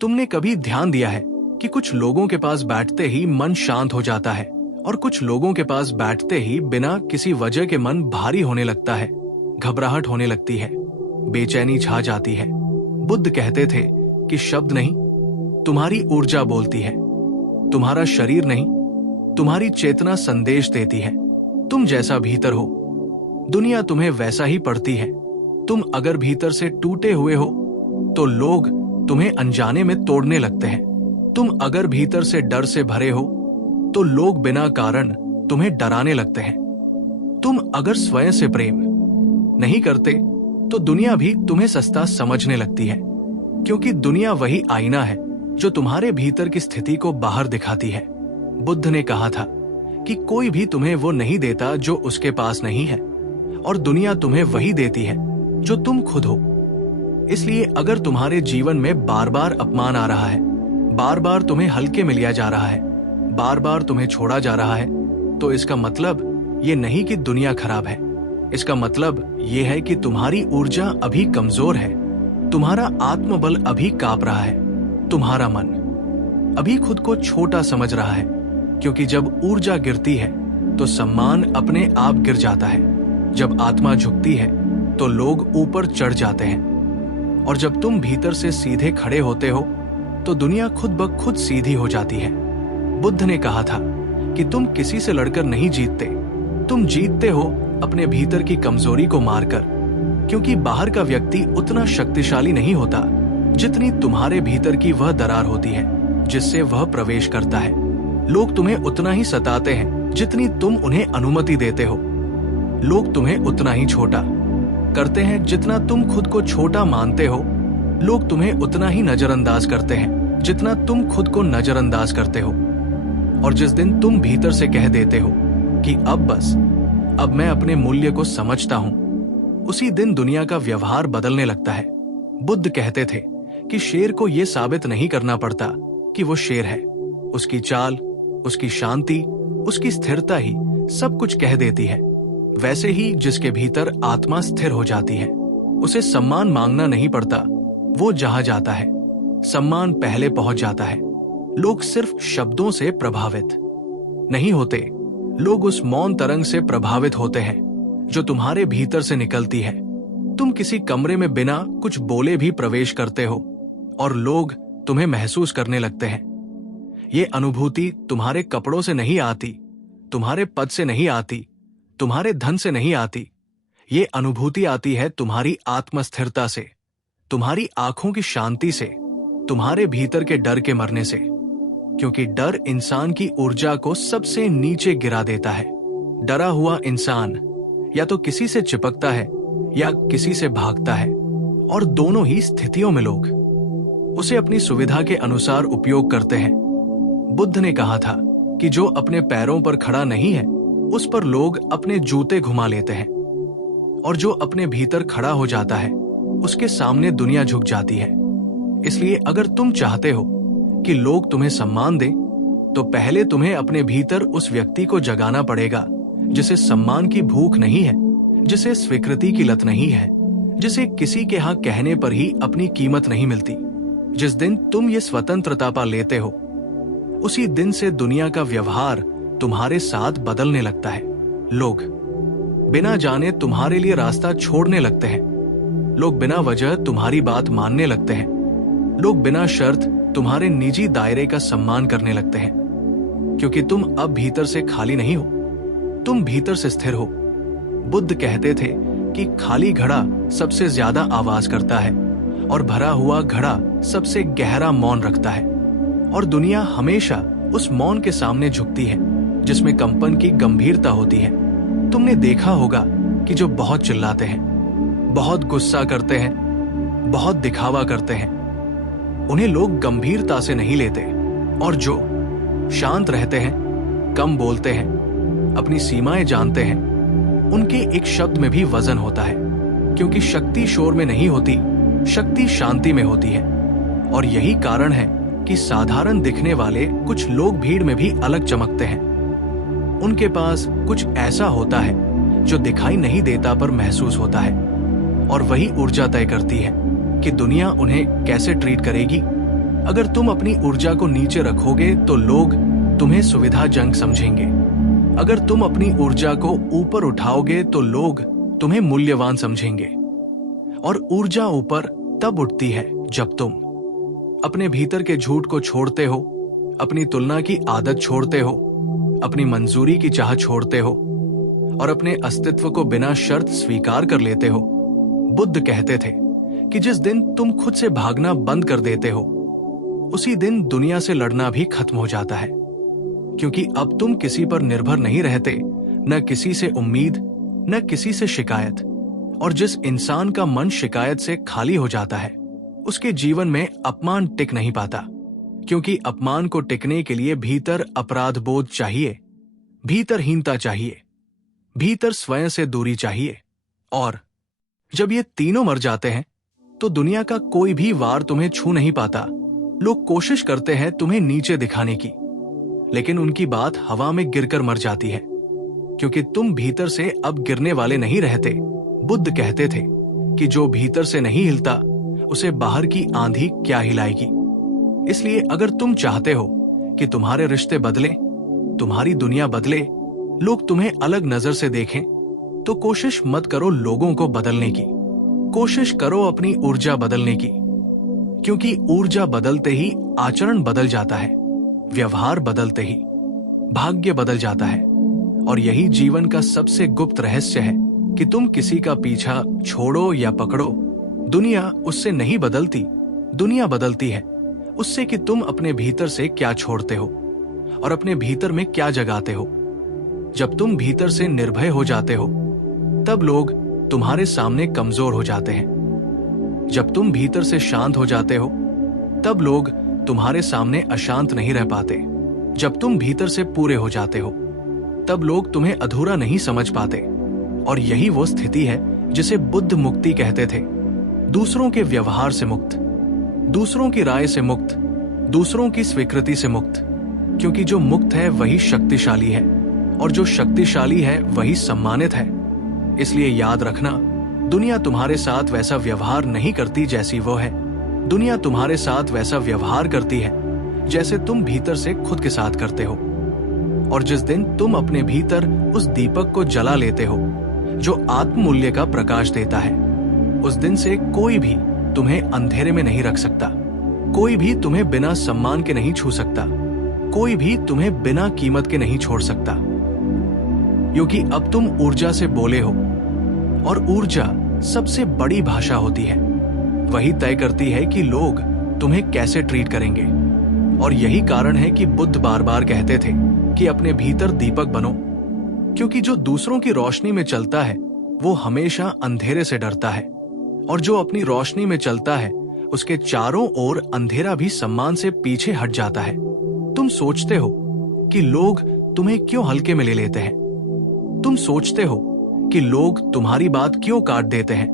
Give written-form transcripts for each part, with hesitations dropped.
तुमने कभी ध्यान दिया है कि कुछ लोगों के पास बैठते ही मन शांत हो जाता है और कुछ लोगों के पास बैठते ही बिना किसी वजह के मन भारी होने लगता है, घबराहट होने लगती है, बेचैनी छा जाती है। बुद्ध कहते थे कि शब्द नहीं, तुम्हारी ऊर्जा बोलती है, तुम्हारा शरीर नहीं, तुम्हारी चेतना संदेश देती है। तुम जैसा भीतर हो, दुनिया तुम्हें वैसा ही पढ़ती है। तुम अगर भीतर से टूटे हुए हो तो लोग तुम्हें अनजाने में तोड़ने लगते हैं। तुम अगर भीतर से डर से भरे हो तो लोग बिना कारण तुम्हें डराने लगते हैं। तुम अगर स्वयं से प्रेम नहीं करते तो दुनिया भी तुम्हें सस्ता समझने लगती है, क्योंकि दुनिया वही आईना है जो तुम्हारे भीतर की स्थिति को बाहर दिखाती है। बुद्ध ने कहा था कि कोई भी तुम्हें वो नहीं देता जो उसके पास नहीं है, और दुनिया तुम्हें वही देती है जो तुम खुद हो। इसलिए अगर तुम्हारे जीवन में बार बार अपमान आ रहा है, बार बार तुम्हें हल्के में लिया जा रहा है, बार बार तुम्हें छोड़ा जा रहा है, तो इसका मतलब ये नहीं कि दुनिया खराब है। इसका मतलब ये है कि तुम्हारी ऊर्जा अभी कमजोर है, तुम्हारा आत्मबल अभी कांप रहा है, तुम्हारा मन अभी खुद को छोटा समझ रहा है। क्योंकि जब ऊर्जा गिरती है तो सम्मान अपने आप गिर जाता है। जब आत्मा झुकती है तो लोग ऊपर चढ़ जाते हैं, और जब तुम भीतर से सीधे खड़े होते हो तो दुनिया खुद ब खुद सीधी हो जाती है। बुद्ध ने कहा था कि तुम किसी से लड़कर नहीं जीतते, तुम जीतते हो अपने भीतर की कमजोरी को मारकर, क्योंकि बाहर का व्यक्ति उतना शक्तिशाली नहीं होता जितनी तुम्हारे भीतर की वह दरार होती है जिससे वह प्रवेश करता है। लोग तुम्हें उतना ही सताते हैं जितनी तुम उन्हें अनुमति देते हो। लोग तुम्हें उतना ही छोटा करते हैं जितना तुम खुद को छोटा मानते हो। लोग तुम्हें उतना ही नजरअंदाज करते हैं जितना तुम खुद को नजरअंदाज करते हो। और जिस दिन तुम भीतर से कह देते हो कि अब बस, अब मैं अपने मूल्य को समझता हूं, उसी दिन दुनिया का व्यवहार बदलने लगता है। बुद्ध कहते थे कि शेर को यह साबित नहीं करना पड़ता कि वो शेर है। उसकी चाल, उसकी शांति, उसकी स्थिरता ही सब कुछ कह देती है। वैसे ही जिसके भीतर आत्मा स्थिर हो जाती है, उसे सम्मान मांगना नहीं पड़ता। वो जहां जाता है सम्मान पहले पहुंच जाता है। लोग सिर्फ शब्दों से प्रभावित नहीं होते, लोग उस मौन तरंग से प्रभावित होते हैं जो तुम्हारे भीतर से निकलती है। तुम किसी कमरे में बिना कुछ बोले भी प्रवेश करते हो और लोग तुम्हें महसूस करने लगते हैं। ये अनुभूति तुम्हारे कपड़ों से नहीं आती, तुम्हारे पद से नहीं आती, तुम्हारे धन से नहीं आती। ये अनुभूति आती है तुम्हारी आत्मस्थिरता से, तुम्हारी आंखों की शांति से, तुम्हारे भीतर के डर के मरने से। क्योंकि डर इंसान की ऊर्जा को सबसे नीचे गिरा देता है। डरा हुआ इंसान या तो किसी से चिपकता है या किसी से भागता है, और दोनों ही स्थितियों में लोग उसे अपनी सुविधा के अनुसार उपयोग करते हैं। बुद्ध ने कहा था कि जो अपने पैरों पर खड़ा नहीं है उस पर लोग अपने जूते घुमा लेते हैं, और जो अपने भीतर खड़ा हो जाता है उसके सामने दुनिया झुक जाती है। इसलिए अगर तुम चाहते हो कि लोग तुम्हें सम्मान दें, तो पहले तुम्हें अपने भीतर उस व्यक्ति को जगाना पड़ेगा जिसे सम्मान की भूख नहीं है, जिसे स्वीकृति की लत नहीं है, जिसे किसी के यहाँ कहने पर ही अपनी कीमत नहीं मिलती। जिस दिन तुम ये स्वतंत्रता पा लेते हो, उसी दिन से दुनिया का व्यवहार तुम्हारे साथ बदलने लगता है। लोग बिना जाने तुम्हारे लिए रास्ता छोड़ने लगते हैं। लोग बिना वजह तुम्हारी बात मानने लगते हैं। लोग बिना शर्त तुम्हारे निजी दायरे का सम्मान करने लगते हैं, क्योंकि तुम अब भीतर से खाली नहीं हो, तुम भीतर से स्थिर हो। बुद्ध कहते थे कि खाली घड़ा सबसे ज्यादा आवाज करता है और भरा हुआ घड़ा सबसे गहरा मौन रखता है, और दुनिया हमेशा उस मौन के सामने झुकती है जिसमें कंपन की गंभीरता होती है। तुमने देखा होगा कि जो बहुत चिल्लाते हैं, बहुत गुस्सा करते हैं, बहुत दिखावा करते हैं, उन्हें लोग गंभीरता से नहीं लेते, और जो शांत रहते हैं, कम बोलते हैं, अपनी सीमाएं जानते हैं, उनके एक शब्द में भी वजन होता है। क्योंकि शक्ति शोर में नहीं होती, शक्ति शांति में होती है। और यही कारण है कि साधारण दिखने वाले कुछ लोग भीड़ में भी अलग चमकते हैं। उनके पास कुछ ऐसा होता है जो दिखाई नहीं देता पर महसूस होता है, और वही ऊर्जा तय करती है कि दुनिया उन्हें कैसे ट्रीट करेगी। अगर तुम अपनी ऊर्जा को नीचे रखोगे तो लोग तुम्हें सुविधाजनक समझेंगे। अगर तुम अपनी ऊर्जा को ऊपर उठाओगे तो लोग तुम्हें मूल्यवान समझेंगे। और ऊर्जा ऊपर तब उठती है जब तुम अपने भीतर के झूठ को छोड़ते हो, अपनी तुलना की आदत छोड़ते हो, अपनी मंजूरी की चाह छोड़ते हो और अपने अस्तित्व को बिना शर्त स्वीकार कर लेते हो। बुद्ध कहते थे कि जिस दिन तुम खुद से भागना बंद कर देते हो, उसी दिन दुनिया से लड़ना भी खत्म हो जाता है, क्योंकि अब तुम किसी पर निर्भर नहीं रहते, न किसी से उम्मीद, न किसी से शिकायत। और जिस इंसान का मन शिकायत से खाली हो जाता है, उसके जीवन में अपमान टिक नहीं पाता, क्योंकि अपमान को टिकने के लिए भीतर अपराध बोध चाहिए, भीतर हीनता चाहिए, भीतर स्वयं से दूरी चाहिए। और जब ये तीनों मर जाते हैं तो दुनिया का कोई भी वार तुम्हें छू नहीं पाता। लोग कोशिश करते हैं तुम्हें नीचे दिखाने की, लेकिन उनकी बात हवा में गिरकर मर जाती है, क्योंकि तुम भीतर से अब गिरने वाले नहीं रहते। बुद्ध कहते थे कि जो भीतर से नहीं हिलता, उसे बाहर की आंधी क्या हिलाएगी। इसलिए अगर तुम चाहते हो कि तुम्हारे रिश्ते बदले, तुम्हारी दुनिया बदले, लोग तुम्हें अलग नजर से देखें, तो कोशिश मत करो लोगों को बदलने की, कोशिश करो अपनी ऊर्जा बदलने की। क्योंकि ऊर्जा बदलते ही आचरण बदल जाता है, व्यवहार बदलते ही भाग्य बदल जाता है। और यही जीवन का सबसे गुप्त रहस्य है कि तुम किसी का पीछा छोड़ो या पकड़ो, दुनिया उससे नहीं बदलती, दुनिया बदलती है उससे कि तुम अपने भीतर से क्या छोड़ते हो और अपने भीतर में क्या जगाते हो। जब तुम भीतर से निर्भय हो जाते हो, तब लोग तुम्हारे सामने कमजोर हो जाते हैं। जब तुम भीतर से शांत हो जाते हो, तब लोग तुम्हारे सामने अशांत नहीं रह पाते। जब तुम भीतर से पूरे हो जाते हो, तब लोग तुम्हें अधूरा नहीं समझ पाते। और यही वो स्थिति है जिसे बुद्ध मुक्ति कहते थे। दूसरों के व्यवहार से मुक्त, दूसरों की राय से मुक्त, दूसरों की स्वीकृति से मुक्त। क्योंकि जो मुक्त है वही शक्तिशाली है, और जो शक्तिशाली है वही सम्मानित है। इसलिए याद रखना, दुनिया तुम्हारे साथ वैसा व्यवहार नहीं करती जैसी वो है। दुनिया तुम्हारे साथ वैसा व्यवहार करती है जैसे तुम भीतर से खुद के साथ करते हो। और जिस दिन तुम अपने भीतर उस दीपक को जला लेते हो जो आत्ममूल्य का प्रकाश देता है, उस दिन से कोई भी तुम्हें अंधेरे में नहीं रख सकता, कोई भी तुम्हें बिना सम्मान के नहीं छू सकता, कोई भी तुम्हें बिना कीमत के नहीं छोड़ सकता। क्योंकि अब तुम ऊर्जा से बोले हो, और ऊर्जा सबसे बड़ी भाषा होती है। वही तय करती है कि लोग तुम्हें कैसे ट्रीट करेंगे। और यही कारण है कि बुद्ध बार बार कहते थे कि अपने भीतर दीपक बनो, क्योंकि जो दूसरों की रोशनी में चलता है वो हमेशा अंधेरे से डरता है, और जो अपनी रोशनी में चलता है उसके चारों ओर अंधेरा भी सम्मान से पीछे हट जाता है। तुम सोचते हो कि लोग तुम्हें क्यों हल्के में ले लेते हैं, तुम सोचते हो कि लोग तुम्हारी बात क्यों काट देते हैं,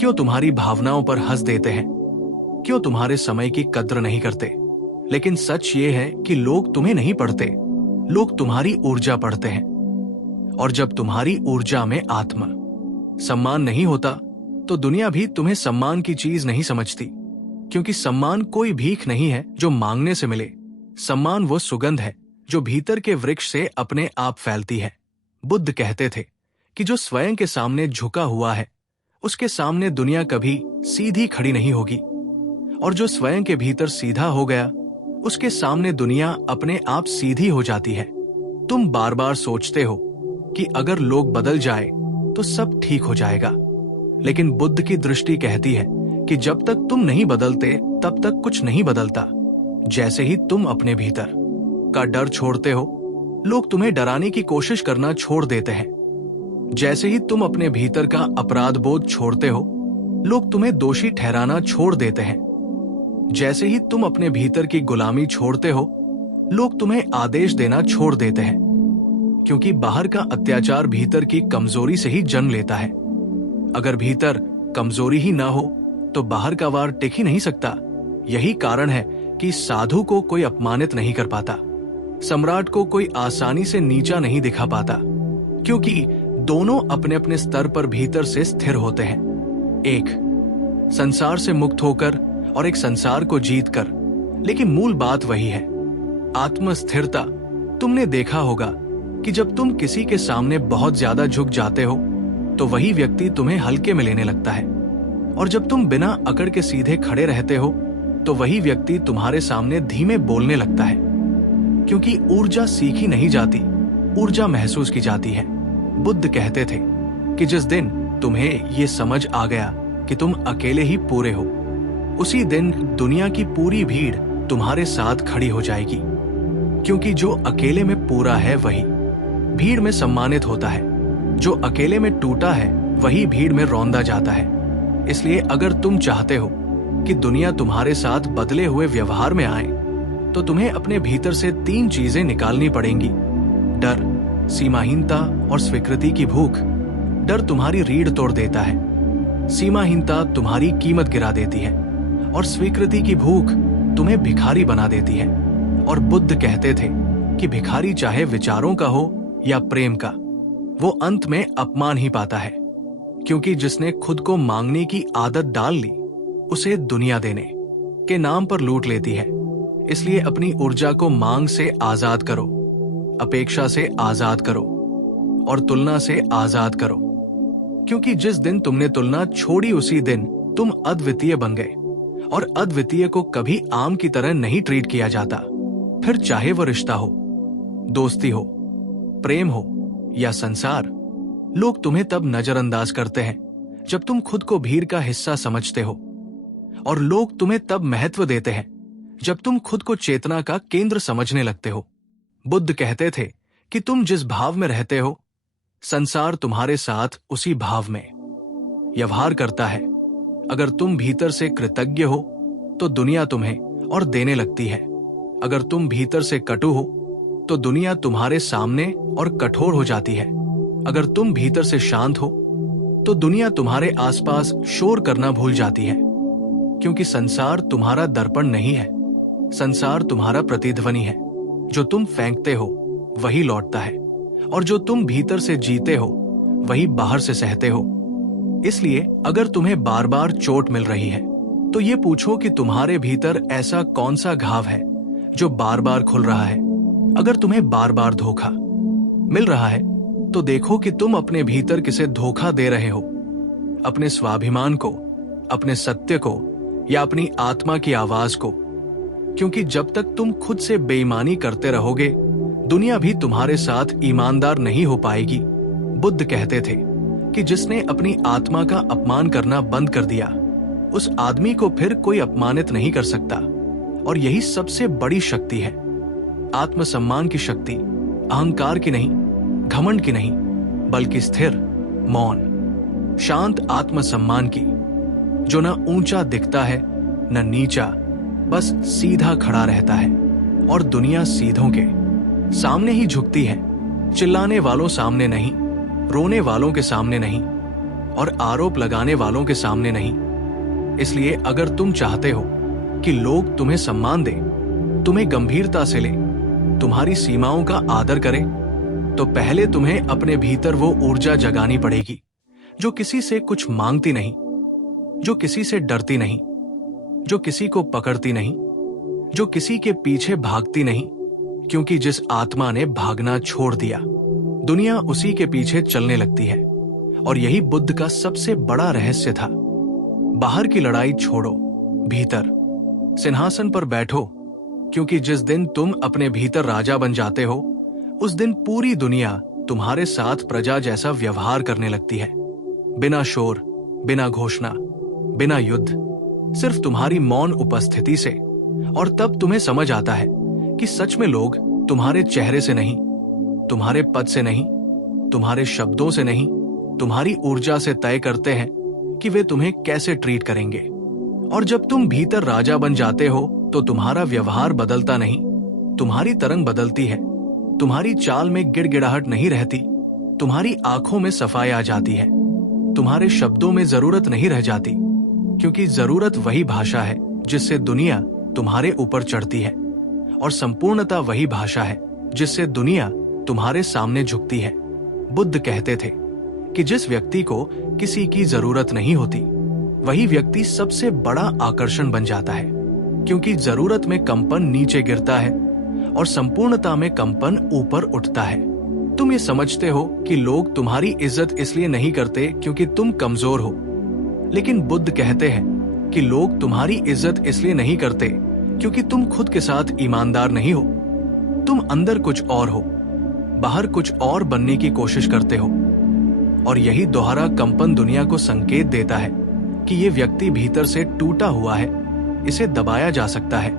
क्यों तुम्हारी भावनाओं पर हंस देते हैं, क्यों तुम्हारे समय की कद्र नहीं करते। लेकिन सच ये है कि लोग तुम्हें नहीं पढ़ते, लोग तुम्हारी ऊर्जा पढ़ते हैं। और जब तुम्हारी ऊर्जा में आत्मा सम्मान नहीं होता, तो दुनिया भी तुम्हें सम्मान की चीज नहीं समझती। क्योंकि सम्मान कोई भीख नहीं है जो मांगने से मिले, सम्मान वो सुगंध है जो भीतर के वृक्ष से अपने आप फैलती है। बुद्ध कहते थे कि जो स्वयं के सामने झुका हुआ है, उसके सामने दुनिया कभी सीधी खड़ी नहीं होगी, और जो स्वयं के भीतर सीधा हो गया, उसके सामने दुनिया अपने आप सीधी हो जाती है। तुम बार बार सोचते हो कि अगर लोग बदल जाए तो सब ठीक हो जाएगा, लेकिन बुद्ध की दृष्टि कहती है कि जब तक तुम नहीं बदलते तब तक कुछ नहीं बदलता। जैसे ही तुम अपने भीतर का डर छोड़ते हो, लोग तुम्हें डराने की कोशिश करना छोड़ देते हैं। जैसे ही तुम अपने भीतर का अपराध बोध छोड़ते हो, लोग तुम्हें दोषी ठहराना छोड़ देते हैं। जैसे ही तुम अपने भीतर की गुलामी छोड़ते हो, लोग तुम्हें आदेश देना छोड़ देते हैं। क्योंकि बाहर का अत्याचार भीतर की कमजोरी से ही जन्म लेता है। अगर भीतर कमजोरी ही ना हो तो बाहर का वार टिक ही नहीं सकता। यही कारण है कि साधु को कोई अपमानित नहीं कर पाता, सम्राट को कोई आसानी से नीचा नहीं दिखा पाता, क्योंकि दोनों अपने अपने स्तर पर भीतर से स्थिर होते हैं। एक संसार से मुक्त होकर और एक संसार को जीतकर, लेकिन मूल बात वही है, आत्मस्थिरता। तुमने देखा होगा कि जब तुम किसी के सामने बहुत ज्यादा झुक जाते हो तो वही व्यक्ति तुम्हें हल्के में लेने लगता है, और जब तुम बिना अकड़ के सीधे खड़े रहते हो तो वही व्यक्ति तुम्हारे सामने धीमे बोलने लगता है। क्योंकि ऊर्जा सीखी नहीं जाती, ऊर्जा महसूस की जाती है। बुद्ध कहते थे कि जिस दिन तुम्हें ये समझ आ गया कि तुम अकेले ही पूरे हो, उसी दिन दुनिया की पूरी भीड़ तुम्हारे साथ खड़ी हो जाएगी। क्योंकि जो अकेले में पूरा है वही भीड़ में सम्मानित होता है, जो अकेले में टूटा है वही भीड़ में रौंदा जाता है। इसलिए अगर तुम चाहते हो कि दुनिया तुम्हारे साथ बदले हुए व्यवहार में आए तो तुम्हें अपने भीतर से 3 चीजें निकालनी पड़ेंगी: डर, सीमाहीनता और स्वीकृति की भूख। डर तुम्हारी रीढ़ तोड़ देता है, सीमाहीनता तुम्हारी कीमत गिरा देती है, और स्वीकृति की भूख तुम्हें भिखारी बना देती है। और बुद्ध कहते थे कि भिखारी चाहे विचारों का हो या प्रेम का, वो अंत में अपमान ही पाता है। क्योंकि जिसने खुद को मांगने की आदत डाल ली, उसे दुनिया देने के नाम पर लूट लेती है। इसलिए अपनी ऊर्जा को मांग से आजाद करो, अपेक्षा से आजाद करो और तुलना से आजाद करो। क्योंकि जिस दिन तुमने तुलना छोड़ी उसी दिन तुम अद्वितीय बन गए, और अद्वितीय को कभी आम की तरह नहीं ट्रीट किया जाता। फिर चाहे वो रिश्ता हो, दोस्ती हो, प्रेम हो या संसार, लोग तुम्हें तब नजरअंदाज करते हैं जब तुम खुद को भीड़ का हिस्सा समझते हो, और लोग तुम्हें तब महत्व देते हैं जब तुम खुद को चेतना का केंद्र समझने लगते हो। बुद्ध कहते थे कि तुम जिस भाव में रहते हो, संसार तुम्हारे साथ उसी भाव में व्यवहार करता है। अगर तुम भीतर से कृतज्ञ हो तो दुनिया तुम्हें और देने लगती है। अगर तुम भीतर से कटु हो तो दुनिया तुम्हारे सामने और कठोर हो जाती है। अगर तुम भीतर से शांत हो तो दुनिया तुम्हारे आसपास शोर करना भूल जाती है। क्योंकि संसार तुम्हारा दर्पण नहीं है, संसार तुम्हारा प्रतिध्वनि है। जो तुम फेंकते हो वही लौटता है, और जो तुम भीतर से जीते हो वही बाहर से सहते हो। इसलिए अगर तुम्हें बार बार चोट मिल रही है तो ये पूछो कि तुम्हारे भीतर ऐसा कौन सा घाव है जो बार बार खुल रहा है। अगर तुम्हें बार बार धोखा मिल रहा है तो देखो कि तुम अपने भीतर किसे धोखा दे रहे हो, अपने स्वाभिमान को, अपने सत्य को, या अपनी आत्मा की आवाज को। क्योंकि जब तक तुम खुद से बेईमानी करते रहोगे, दुनिया भी तुम्हारे साथ ईमानदार नहीं हो पाएगी। बुद्ध कहते थे कि जिसने अपनी आत्मा का अपमान करना बंद कर दिया, उस आदमी को फिर कोई अपमानित नहीं कर सकता। और यही सबसे बड़ी शक्ति है, आत्मसम्मान की शक्ति, अहंकार की नहीं, घमंड की नहीं, बल्कि स्थिर, मौन, शांत आत्मसम्मान की, जो न ऊंचा दिखता है न नीचा, बस सीधा खड़ा रहता है। और दुनिया सीधों के सामने ही झुकती है, चिल्लाने वालों सामने नहीं, रोने वालों के सामने नहीं, और आरोप लगाने वालों के सामने नहीं। इसलिए अगर तुम चाहते हो कि लोग तुम्हें सम्मान दें, तुम्हें गंभीरता से लें, तुम्हारी सीमाओं का आदर करें, तो पहले तुम्हें अपने भीतर वो ऊर्जा जगानी पड़ेगी जो किसी से कुछ मांगती नहीं, जो किसी से डरती नहीं, जो किसी को पकड़ती नहीं, जो किसी के पीछे भागती नहीं। क्योंकि जिस आत्मा ने भागना छोड़ दिया, दुनिया उसी के पीछे चलने लगती है। और यही बुद्ध का सबसे बड़ा रहस्य था। बाहर की लड़ाई छोड़ो, भीतर सिंहासन पर बैठो। क्योंकि जिस दिन तुम अपने भीतर राजा बन जाते हो, उस दिन पूरी दुनिया तुम्हारे साथ प्रजा जैसा व्यवहार करने लगती है। बिना शोर, बिना घोषणा, बिना युद्ध, सिर्फ तुम्हारी मौन उपस्थिति से। और तब तुम्हें समझ आता है कि सच में लोग तुम्हारे चेहरे से नहीं, तुम्हारे पद से नहीं, तुम्हारे शब्दों से नहीं, तुम्हारी ऊर्जा से तय करते हैं कि वे तुम्हें कैसे ट्रीट करेंगे। और जब तुम भीतर राजा बन जाते हो तो तुम्हारा व्यवहार बदलता नहीं, तुम्हारी तरंग बदलती है। तुम्हारी चाल में गिड़गिड़ाहट नहीं रहती, तुम्हारी आंखों में सफाई आ जाती है, तुम्हारे शब्दों में जरूरत नहीं रह जाती। क्योंकि जरूरत वही भाषा है जिससे दुनिया तुम्हारे ऊपर चढ़ती है, और संपूर्णता वही भाषा है जिससे दुनिया तुम्हारे सामने झुकती है। बुद्ध कहते थे कि जिस व्यक्ति को किसी की जरूरत नहीं होती, वही व्यक्ति सबसे बड़ा आकर्षण बन जाता है। क्योंकि जरूरत में कंपन नीचे गिरता है और संपूर्णता में कंपन ऊपर उठता है। तुम ये समझते हो कि लोग तुम्हारी इज्जत इसलिए नहीं करते क्योंकि तुम कमजोर हो, लेकिन बुद्ध कहते हैं कि लोग तुम्हारी इज्जत इसलिए नहीं करते क्योंकि तुम खुद के साथ ईमानदार नहीं हो। तुम अंदर कुछ और हो, बाहर कुछ और बनने की कोशिश करते हो, और यही दोहरा कंपन दुनिया को संकेत देता है कि ये व्यक्ति भीतर से टूटा हुआ है, इसे दबाया जा सकता है,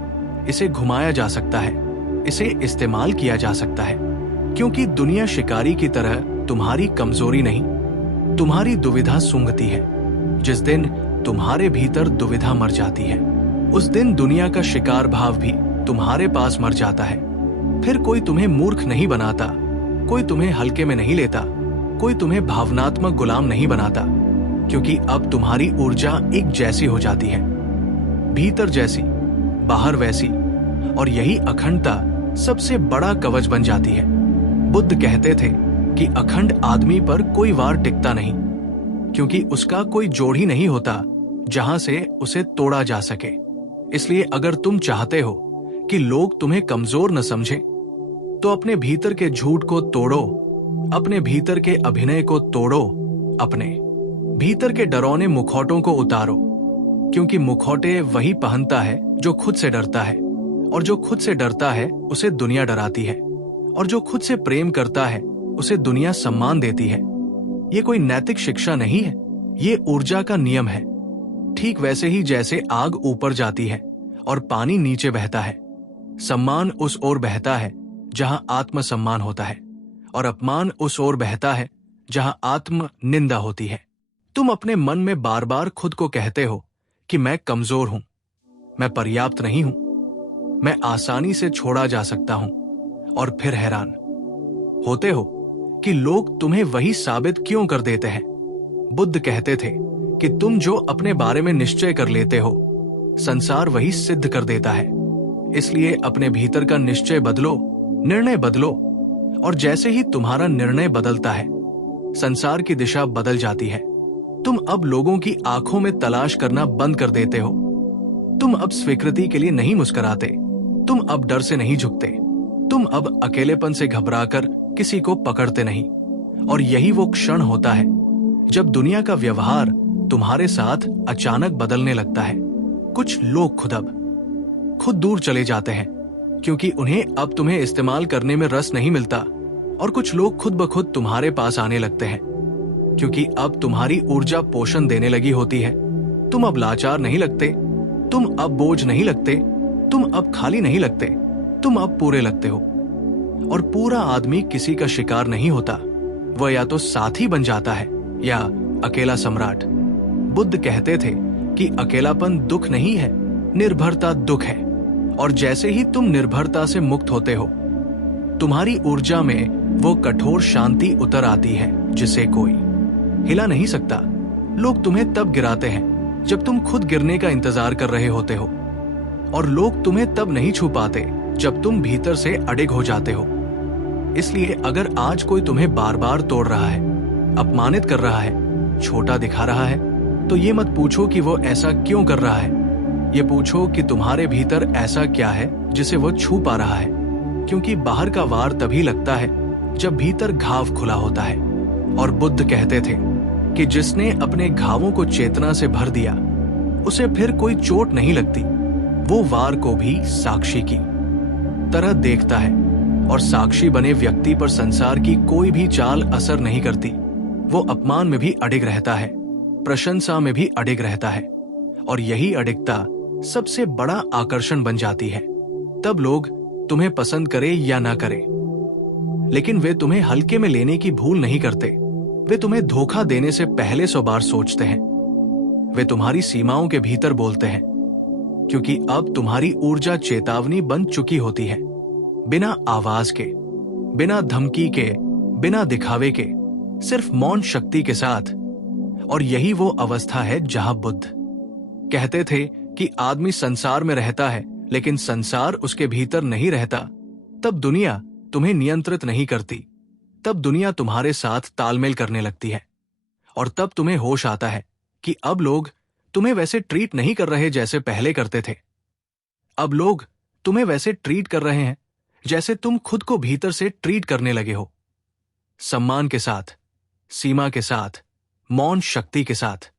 इसे घुमाया जा सकता है, इसे इस्तेमाल किया जा सकता है। क्योंकि दुनिया शिकारी की तरह तुम्हारी कमजोरी नहीं, तुम्हारी दुविधा सूंघती है। जिस दिन तुम्हारे भीतर दुविधा मर जाती है, उस दिन दुनिया का शिकार भाव भी तुम्हारे पास मर जाता है। फिर कोई तुम्हें मूर्ख नहीं बनाता, कोई तुम्हें हल्के में नहीं लेता, कोई तुम्हें भावनात्मक गुलाम नहीं बनाता, क्योंकि अब तुम्हारी ऊर्जा एक जैसी हो जाती है, भीतर जैसी, बाहर वैसी, और यही अखंडता सबसे बड़ा कवच बन जाती है। बुद्ध कहते थे कि अखंड आदमी पर कोई वार टिकता नहीं, क्योंकि उसका कोई जोड़ ही नहीं होता जहां से उसे तोड़ा जा सके। इसलिए अगर तुम चाहते हो कि लोग तुम्हें कमजोर न समझें, तो अपने भीतर के झूठ को तोड़ो, अपने भीतर के अभिनय को तोड़ो, अपने भीतर के डरावने मुखौटों को उतारो, क्योंकि मुखौटे वही पहनता है जो खुद से डरता है, और जो खुद से डरता है उसे दुनिया डराती है, और जो खुद से प्रेम करता है उसे दुनिया सम्मान देती है। ये कोई नैतिक शिक्षा नहीं है, ये ऊर्जा का नियम है। ठीक वैसे ही जैसे आग ऊपर जाती है और पानी नीचे बहता है, सम्मान उस ओर बहता है जहां आत्म सम्मान होता है, और अपमान उस ओर बहता है जहां आत्म निंदा होती है। तुम अपने मन में बार बार खुद को कहते हो कि मैं कमजोर हूं, मैं पर्याप्त नहीं हूं, मैं आसानी से छोड़ा जा सकता हूं, और फिर हैरान होते हो कि लोग तुम्हें वही साबित क्यों कर देते हैं। बुद्ध कहते थे कि तुम जो अपने बारे में निश्चय कर लेते हो, संसार वही सिद्ध कर देता है। इसलिए अपने भीतर का निश्चय बदलो, निर्णय बदलो, और जैसे ही तुम्हारा निर्णय बदलता है, संसार की दिशा बदल जाती है। तुम अब लोगों की आंखों में तलाश करना बंद कर देते हो। तुम अब स्वीकृति के लिए नहीं मुस्कुराते, तुम अब डर से नहीं झुकते, तुम अब अकेलेपन से घबराकर किसी को पकड़ते नहीं। और यही वो क्षण होता है जब दुनिया का व्यवहार तुम्हारे साथ अचानक बदलने लगता है। कुछ लोग खुद दूर चले जाते हैं क्योंकि उन्हें अब तुम्हें इस्तेमाल करने में रस नहीं मिलता, और कुछ लोग खुद ब खुद तुम्हारे पास आने लगते हैं क्योंकि अब तुम्हारी ऊर्जा पोषण देने लगी होती है। तुम अब लाचार नहीं लगते, तुम अब बोझ नहीं लगते, तुम अब खाली नहीं लगते, तुम अब पूरे लगते हो। और पूरा आदमी किसी का शिकार नहीं होता, वह या तो साथी बन जाता है या अकेला सम्राट। बुद्ध कहते थे कि अकेलापन दुख नहीं है, निर्भरता दुख है। और जैसे ही तुम निर्भरता से मुक्त होते हो, तुम्हारी ऊर्जा में वो कठोर शांति उतर आती है जिसे कोई हिला नहीं सकता। लोग तुम्हें तब गिराते हैं जब तुम खुद गिरने का इंतजार कर रहे होते हो, और लोग तुम्हें तब नहीं छू पाते जब तुम भीतर से अडिग हो जाते हो। इसलिए अगर आज कोई तुम्हें बार बार तोड़ रहा है, अपमानित कर रहा है, छोटा दिखा रहा है, तो ये मत पूछो कि वो ऐसा क्यों कर रहा है। ये पूछो कि तुम्हारे भीतर ऐसा क्या है जिसे वो छू पा रहा है, क्योंकि बाहर का वार तभी लगता है जब भीतर घाव खुला होता है। और बुद्ध कहते थे कि जिसने अपने घावों को चेतना से भर दिया, उसे फिर कोई चोट नहीं लगती। वो वार को भी साक्षी की तरह देखता है, और साक्षी बने व्यक्ति पर संसार की कोई भी चाल असर नहीं करती। वो अपमान में भी अडिग रहता है, प्रशंसा में भी अडिग रहता है, और यही अडिगता सबसे बड़ा आकर्षण बन जाती है। तब लोग तुम्हें पसंद करे या ना करे, लेकिन वे तुम्हें हल्के में लेने की भूल नहीं करते। वे तुम्हें धोखा देने से पहले 100 बार सोचते हैं। वे तुम्हारी सीमाओं के भीतर बोलते हैं, क्योंकि अब तुम्हारी ऊर्जा चेतावनी बन चुकी होती है, बिना आवाज के, बिना धमकी के, बिना दिखावे के, सिर्फ मौन शक्ति के साथ। और यही वो अवस्था है जहां बुद्ध कहते थे कि आदमी संसार में रहता है लेकिन संसार उसके भीतर नहीं रहता। तब दुनिया तुम्हें नियंत्रित नहीं करती, तब दुनिया तुम्हारे साथ तालमेल करने लगती है, और तब तुम्हें होश आता है कि अब लोग तुम्हें वैसे ट्रीट नहीं कर रहे जैसे पहले करते थे। अब लोग तुम्हें वैसे ट्रीट कर रहे हैं जैसे तुम खुद को भीतर से ट्रीट करने लगे हो। सम्मान के साथ, सीमा के साथ, मौन शक्ति के साथ।